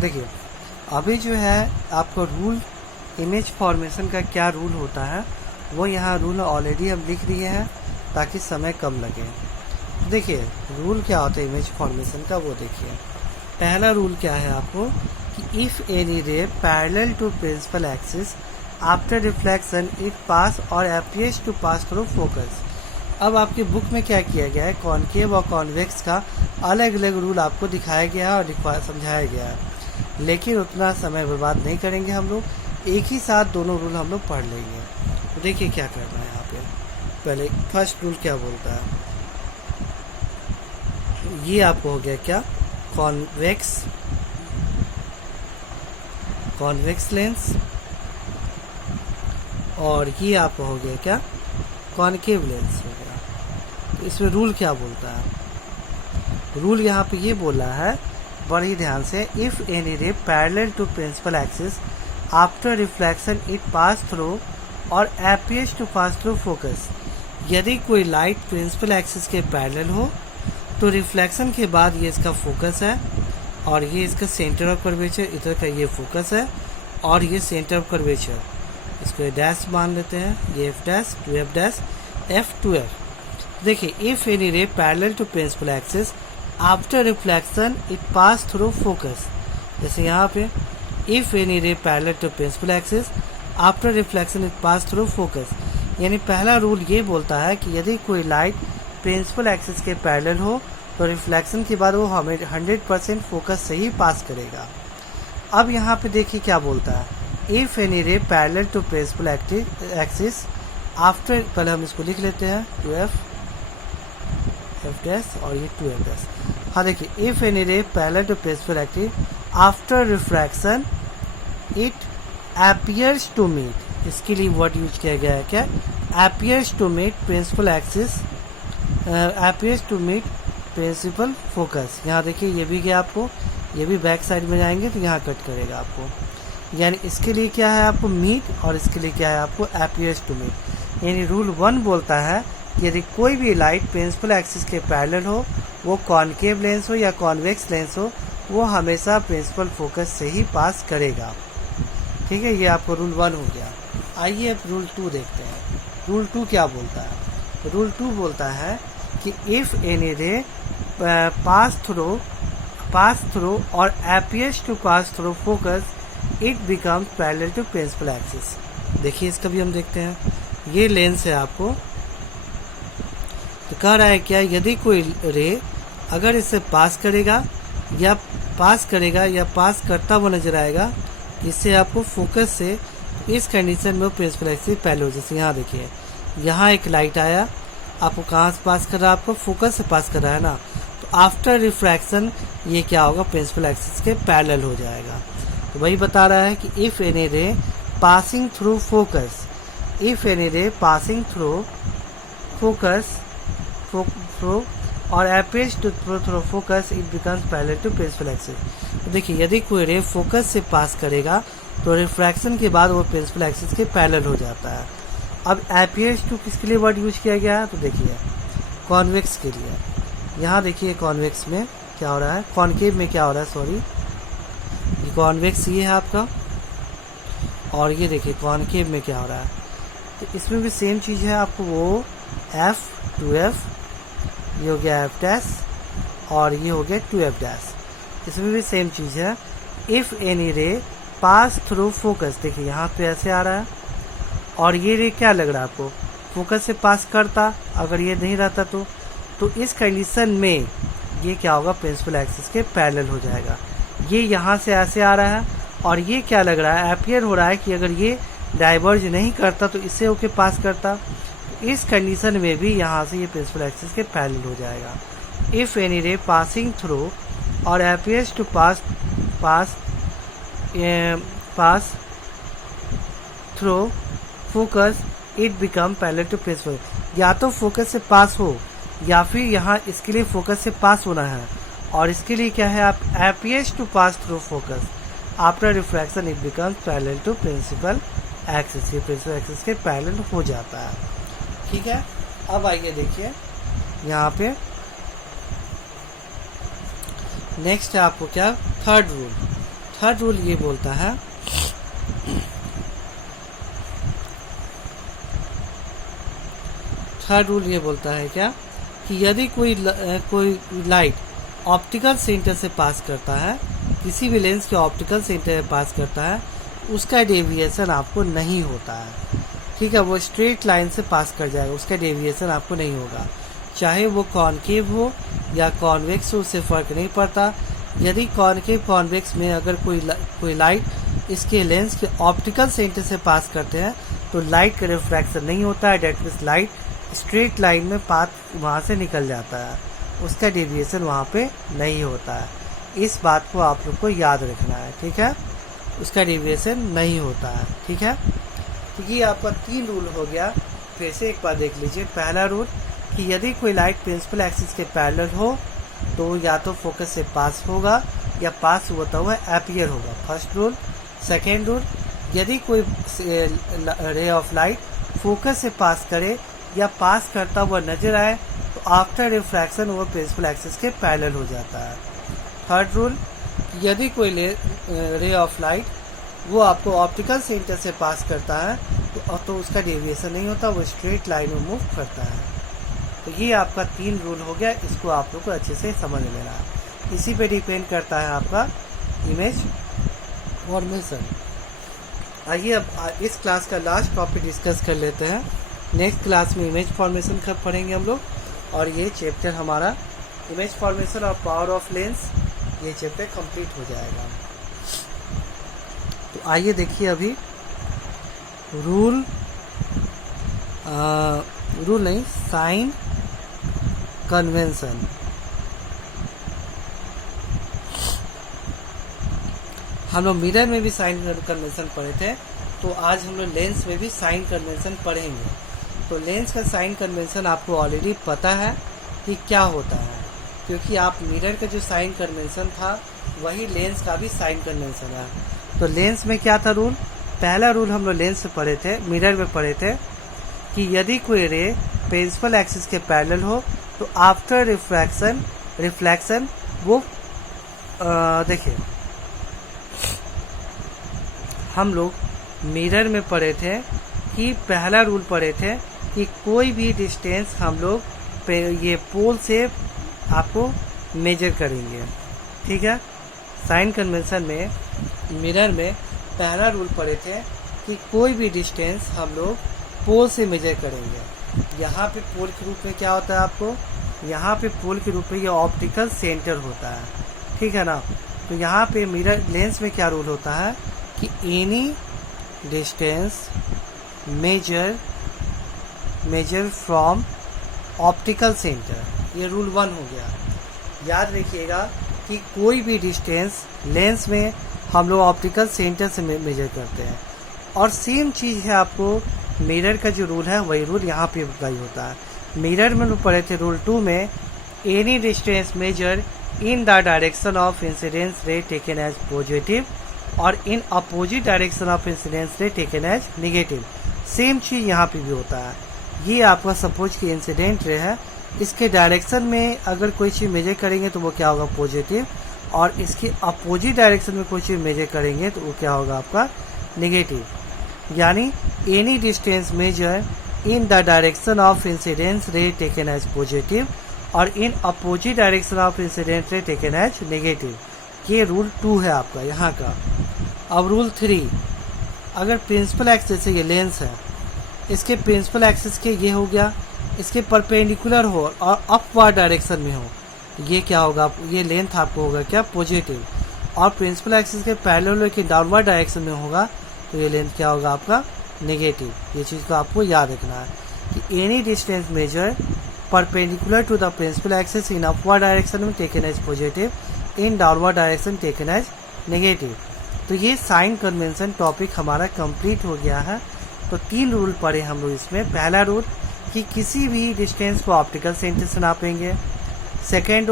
देखिए अभी जो है आपको रूल इमेज फॉर्मेशन का क्या रूल होता है वो यहाँ रूल ऑलरेडी हम लिख दिए हैं ताकि समय कम लगे। देखिए रूल क्या होता है इमेज फॉर्मेशन का वो देखिए। पहला रूल क्या है आपको कि if any ray parallel to principal axis after reflection it pass और appears to pass through focus. अब आपकी बुक में क्या किया गया है, कॉनकेव और कॉन्वेक्स का अलग अलग रूल आपको दिखाया गया है और समझाया गया है, लेकिन उतना समय बर्बाद नहीं करेंगे हम लोग, एक ही साथ दोनों रूल हम लोग पढ़ लेंगे। तो देखिए क्या करना है यहाँ पे। पहले फर्स्ट रूल क्या बोलता है, ये आपको हो गया क्या, कॉन्वेक्स लेंस, और ये आपको हो गया क्या, कॉनकेव लेंस हो गया। तो इसमें रूल क्या बोलता है, रूल यहाँ पे ये बोला है बड़ी ध्यान से, if any ray parallel to principal axis after reflection it pass through और appears to pass through focus. यदि कोई लाइट प्रिंसिपल एक्सिस के पैरेलल हो तो रिफ्लेक्शन के बाद ये इसका फोकस है और ये इसका सेंटर ऑफ कर्वेचर, इधर का ये फोकस है और ये सेंटर ऑफ कर्वेचर, इसको डैश मान लेते हैं, ये F dash two F dash F two F. देखिए if any ray parallel to principal axis after reflection it pass through focus, जैसे यहाँ पे if any ray parallel to principal axis after reflection it pass through focus, यानी पहला rule ये बोलता है कि यदि कोई लाइट प्रिंसिपल एक्सिस के पैरेलल हो तो रिफ्लेक्शन के बाद वो हमें 100% फोकस से ही पास करेगा। अब यहाँ पे देखिए क्या बोलता है, if any ray parallel to principal axis after, पहले हम इसको लिख लेते हैं 2f एफ डैश और ये 2f डैश। हाँ देखिए if any ray parallel to principal axis after refraction it appears to meet, इसके लिए वर्ड यूज किया गया है क्या, appears to meet principal axis, appears to meet principal focus. यहाँ देखिए ये भी गया आपको, ये भी बैक साइड में जाएंगे तो यहाँ कट करेगा आपको, यानी इसके लिए क्या है आपको मीट और इसके लिए क्या है आपको अपीयर्स टू मीट। यानी रूल 1 बोलता है कि यदि कोई भी लाइट प्रिंसिपल एक्सिस के पैरेलल हो, वो कॉनकेव लेंस हो या कॉन्वेक्स लेंस हो, वो हमेशा प्रिंसिपल फोकस से ही पास करेगा। ठीक है, ये आपको रूल 1 हो गया। आइए अब रूल 2 देखते हैं। रूल 2 क्या बोलता है, रूल 2 बोलता है कि if any ray pass through और appears to pass through focus it becomes parallel to principal axis. देखिए इसका भी हम देखते हैं, ये लेंस है आपको, तो कह रहा है क्या, यदि कोई रे अगर इससे पास करेगा या पास करता हुआ नजर आएगा, इससे आपको फोकस से इस कंडीशन में प्रिंसिपल एक्सिस पैरेलल हो। जैसे यहाँ देखिए, यहाँ एक लाइट आया, आपको कहाँ से पास कर रहा है, आपको फोकस से पास कर रहा है ना, तो आफ्टर रिफ्रैक्शन ये क्या होगा, प्रिंसिपल एक्सिस के पैरेलल हो जाएगा। तो वही बता रहा है कि if any ray passing through focus, if any ray passing through focus और appears to through focus it becomes parallel to principal axis. तो देखिए यदि कोई रे फोकस से पास करेगा तो रिफ्रैक्शन के बाद वो प्रिंसिपल एक्सिस के पैरेलल हो जाता है। अब अपीयर्स टू किसके लिए वर्ड यूज किया गया है, तो देखिए कॉन्वेक्स के लिए। यहाँ देखिए कॉन्वेक्स में क्या हो रहा है, कॉनकेव में क्या हो रहा है, सॉरी, कॉन्वेक्स ये है आपका, और ये देखिए कॉनकेव में क्या हो रहा है। तो इसमें भी सेम चीज़ है, आपको वो एफ 2f, ये हो गया एफ डैश और ये हो गया 2f डैश, इसमें भी सेम चीज़ है। If any ray pass through focus, देखिए यहाँ पे ऐसे आ रहा है और ये रे क्या लग रहा है आपको, फोकस से पास करता, अगर ये नहीं रहता तो इस कंडीशन में ये क्या होगा, प्रिंसिपल एक्सिस के पैरेलल हो जाएगा। ये यहाँ से ऐसे आ रहा है और ये क्या लग रहा है, अपीयर हो रहा है कि अगर ये डाइवर्ज नहीं करता तो इससे होके पास करता, इस कंडीशन में भी यहाँ से ये प्रिंसिपल एक्सिस के पैरेलल हो जाएगा। If any ray passing through और appears to pass through focus it become parallel to principal, या तो फोकस से पास हो या फिर यहाँ इसके लिए फोकस से पास होना है, और इसके लिए क्या है, आप appears to pass through focus after refraction it becomes parallel to principal axis, ये प्रिंसिपल एक्सिस के पैरेलल हो जाता है। ठीक है, अब आइए देखिए यहाँ पे नेक्स्ट है आपको क्या, थर्ड रूल। थर्ड रूल ये बोलता है क्या कि यदि कोई लाइट ऑप्टिकल सेंटर से पास करता है, किसी भी लेंस के ऑप्टिकल सेंटर से पास करता है, उसका डेविएशन आपको नहीं होता है। ठीक है, वो स्ट्रेट लाइन से पास कर जाएगा, उसका डेविएशन आपको नहीं होगा। चाहे वो कॉनकेव हो या कॉन्वेक्स हो, उससे फर्क नहीं पड़ता। यदि कॉनकेव कॉन्वेक्स में अगर कोई लाइट इसके लेंस के ऑप्टिकल सेंटर से पास करते हैं तो लाइट का रिफ्रैक्शन नहीं होता है। That means light straight line में पाथ वहाँ से निकल जाता है, उसका डेविएशन वहाँ पे नहीं होता है। इस बात को आप लोग को याद रखना है। ठीक है, उसका डेविएशन नहीं होता है। ठीक है, तो ये आपका 3 रूल हो गया। फिर से एक बार देख लीजिए। पहला रूल कि यदि कोई लाइट प्रिंसिपल एक्सिस के पैरेलल हो तो या तो फोकस से पास होगा या पास होता हुआ अपीयर होगा, फर्स्ट रूल। सेकेंड रूल, यदि कोई रे ऑफ लाइट फोकस से पास करे या पास करता हुआ नजर आए तो आफ्टर रिफ्रैक्शन वो प्रिंसिपल एक्सिस के पैरेलल हो जाता है। थर्ड रूल, यदि कोई रे ऑफ लाइट वो आपको ऑप्टिकल सेंटर से पास करता है तो उसका डेविएशन नहीं होता, वो स्ट्रेट लाइन में मूव करता है। तो ये आपका 3 रूल हो गया, इसको आप लोग को अच्छे से समझ लेना है। इसी पे डिपेंड करता है आपका इमेज फॉर्मेशन। आइए अब इस क्लास का लास्ट टॉपिक डिस्कस कर लेते हैं। नेक्स्ट क्लास में इमेज फॉर्मेशन कब पढ़ेंगे हम लोग, और ये चैप्टर हमारा इमेज फॉर्मेशन और पावर ऑफ लेंस, ये चैप्टर कंप्लीट हो जाएगा। तो आइए देखिए अभी रूल नहीं, साइन कन्वेंशन। हम लोग मिरर में भी साइन कन्वेंशन पढ़े थे, तो आज हम लोग लेंस में भी साइन कन्वेंशन पढ़ेंगे। तो लेंस का साइन कन्वेंशन आपको ऑलरेडी पता है कि क्या होता है, क्योंकि आप मिरर का जो साइन कन्वेंशन था वही लेंस का भी साइन कन्वेंशन है। तो लेंस में क्या था रूल, पहला रूल हम लोग लेंस से पढ़े थे, मिरर में पढ़े थे कि यदि कोई रे प्रिंसिपल एक्सिस के पैरेलल हो तो आफ्टर रिफ्लेक्शन वो देखिए हम लोग मिरर में पढ़े थे कि पहला रूल पढ़े थे कि कोई भी डिस्टेंस हम लोग ये पोल से आपको मेजर करेंगे। ठीक है, साइन कन्वेंशन में मिरर में पहला रूल पढ़े थे कि कोई भी डिस्टेंस हम लोग पोल से मेजर करेंगे। यहाँ पे पोल के रूप में क्या होता है आपको, यहाँ पे पोल के रूप में ये ऑप्टिकल सेंटर होता है। ठीक है ना, तो यहाँ पे मिरर लेंस में क्या रूल होता है कि any distance measure from optical centre, ये रूल 1 हो गया। याद रखिएगा कि कोई भी डिस्टेंस लेंस में हम लोग ऑप्टिकल सेंटर से मेजर करते हैं, और सेम चीज़ है आपको मिरर का जो रूल है वही रूल यहाँ पे अप्लाई होता है। मिरर में लोग पढ़े थे रूल 2 में, any distance measure in the direction of incidence ray taken as positive और in opposite direction of incidence ray taken as negative. Same चीज़ यहाँ पे भी होता है। ये आपका सपोज कि इंसिडेंट रे है, इसके डायरेक्शन में अगर कोई चीज़ मेजर करेंगे तो वो क्या होगा पॉजिटिव, और इसके अपोजिट डायरेक्शन में कोई चीज़ मेजर करेंगे तो वो क्या होगा आपका नेगेटिव। यानी any distance measure in the direction of incidence ray taken as positive और in opposite direction of incidence ray taken as negative. ये रूल 2 है आपका यहाँ का। अब रूल 3, अगर प्रिंसिपल एक्सिस जैसे ये लेंस है, इसके प्रिंसिपल एक्सिस के ये हो गया, इसके परपेंडिकुलर हो और अपवर्ड डायरेक्शन में हो, ये क्या होगा, ये लेंथ आपको होगा क्या पॉजिटिव, और प्रिंसिपल एक्सिस के पैरेलल लेकिन डाउनवर्ड डायरेक्शन में होगा तो ये लेंथ क्या होगा आपका नेगेटिव। ये चीज़ को आपको याद रखना है कि any distance measure perpendicular to the principal axis in upward direction में taken as positive, in downward direction taken as negative. तो ये साइन कन्वेंशन टॉपिक हमारा कंप्लीट हो गया है। तो 3 रूल पढ़े हम लोग इसमें। पहला रूल कि किसी भी डिस्टेंस को ऑप्टिकल सेंटर से नापेंगे। सेकेंड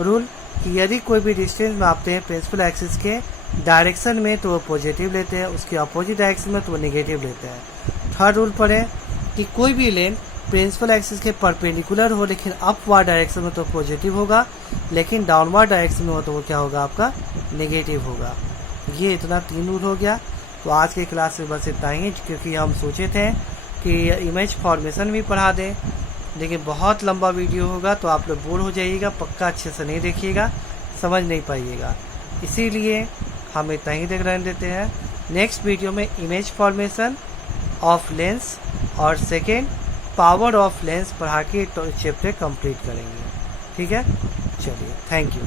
रूल कि यदि कोई भी डिस्टेंस नापते हैं प्रिंसिपल एक्सिस के डायरेक्शन में तो वो पॉजिटिव लेते हैं, उसके अपोजिट डायरेक्शन में तो वो नेगेटिव लेते हैं। थर्ड रूल पढ़े कि कोई भी लेन प्रिंसिपल एक्सिस के परपेंडिकुलर हो लेकिन अपवर्ड डायरेक्शन में तो पॉजिटिव होगा, लेकिन डाउनवर्ड डायरेक्शन में हो तो वो क्या होगा आपका नेगेटिव होगा। ये इतना 3 रूल हो गया। तो आज की क्लास में बस इतना ही, क्योंकि हम सोचे थे कि इमेज फॉर्मेशन भी पढ़ा दें, लेकिन बहुत लंबा वीडियो होगा तो आप लोग बोर हो जाइएगा, पक्का अच्छे से नहीं देखिएगा, समझ नहीं पाइएगा। इसीलिए हम इतना ही रहने देते हैं। नेक्स्ट वीडियो में इमेज फॉर्मेशन ऑफ लेंस और सेकेंड पावर ऑफ लेंस पढ़ा के चैप्टर कंप्लीट करेंगे। ठीक है, चलिए, थैंक यू।